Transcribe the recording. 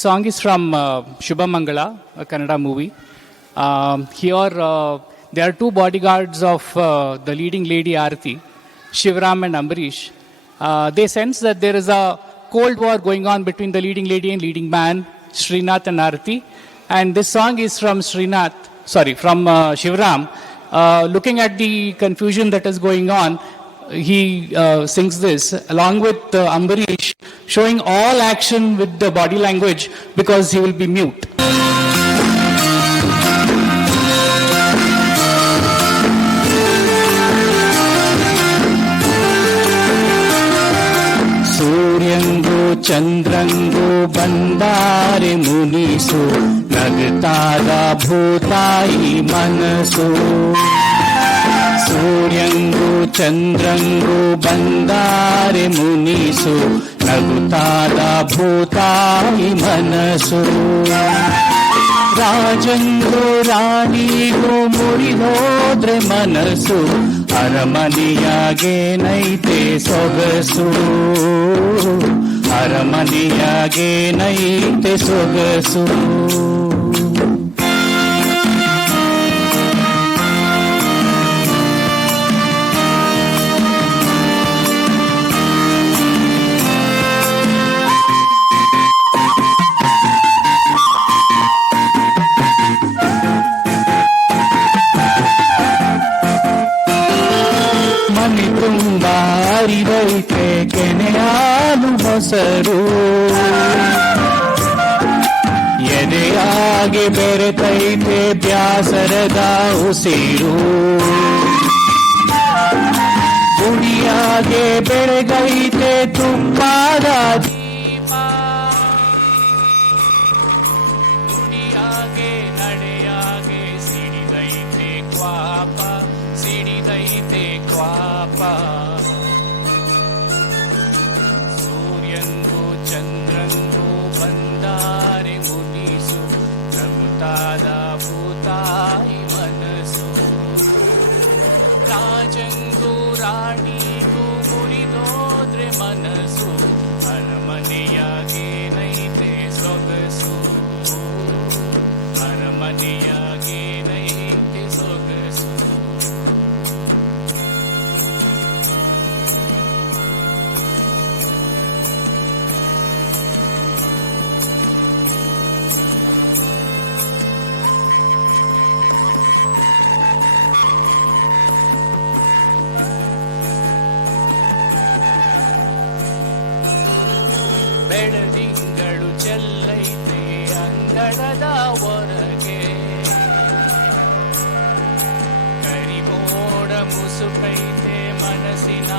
Song is from Shubha Mangala, a Kannada movie. Here, there are two bodyguards of the leading lady Aarti, Shivram and Ambarish. They sense that there is a cold war going on between the leading lady and leading man, Srinath and Aarti. And this song is from Shivram. Looking at the confusion that is going on, he sings this along with Ambarish, showing all action with the body language because he will be mute. ಸೂರ್ಯಂಗು ಚಂದ್ರಂಗು ಬಂದಾರೆ ಮುನಿಸು ನಗತಾದ ಭೂತಾಯಿ ಮನಸು ಸೂರ್ಯಂಗು ಚಂದ್ರಂಗು ಬಂದಾರೆ ಮುನಿಸು ನಗುತ್ತಾದ ಭೂತಾಯಿ ಮನಸು ರಾಜಂಗು ರಾಣಿಗೂ ಮುರಿದೋದ್ರೆ ಮನಸ್ಸು ಅರಮನೆಯಾಗೇನೈತೆ ಸೊಗಸು ಅರಮನೆಯಾಗೇನೈತೆ ಸೊಗಸು ಮನೆ ತುಂಬ ಅರಿವೈತೆ ಕೆನೆಯಾಲು ಮೊಸರು ಎದೆಯಾಗೆ ಬೆರೆತೈತೆ ಬ್ಯಾಸರದ ಉಸಿರು ಗುಡಿಯಾಗೆ ಬೆಳಗೈತೆ ತುಪ್ಪಾದ ದೀಪ ಗುಡಿಯಾಗೆ ನಡೆಯಾಗೆ ಸಿಡಿದೈತೆ ಕ್ವಾಪ ಸಿಡಿದೈತೆ ಕ್ವಾಪ ಸೂರ್ಯಂಗೂ ಚಂದ್ರಂಗೂ ಬಂದಾರೆ ಮುನಿಸು ನಗುತ್ತಾದ ಭೂತಾಯಿ ಮನಸ್ಸು ರಾಜಂಗೂ ರಾಣಿಗೂ ಮುರಿದೋದ್ರೆ ಮನಸ್ಸು ಅರಮನೆಯಾಗೇನೈತೆ ಸೊಗಸು ಅರಮನೆಯಾಗೇನೈತೆ ಸೊಗಸು ಬೆಳದಿಂಗಳು ಚೆಲ್ಲೈತೆ ಅಂಗಳದ ಹೊರಗೆ ಕರಿಮೋಡ ಮುಸುಕೈತೆ ಮನಸ್ಸಿನ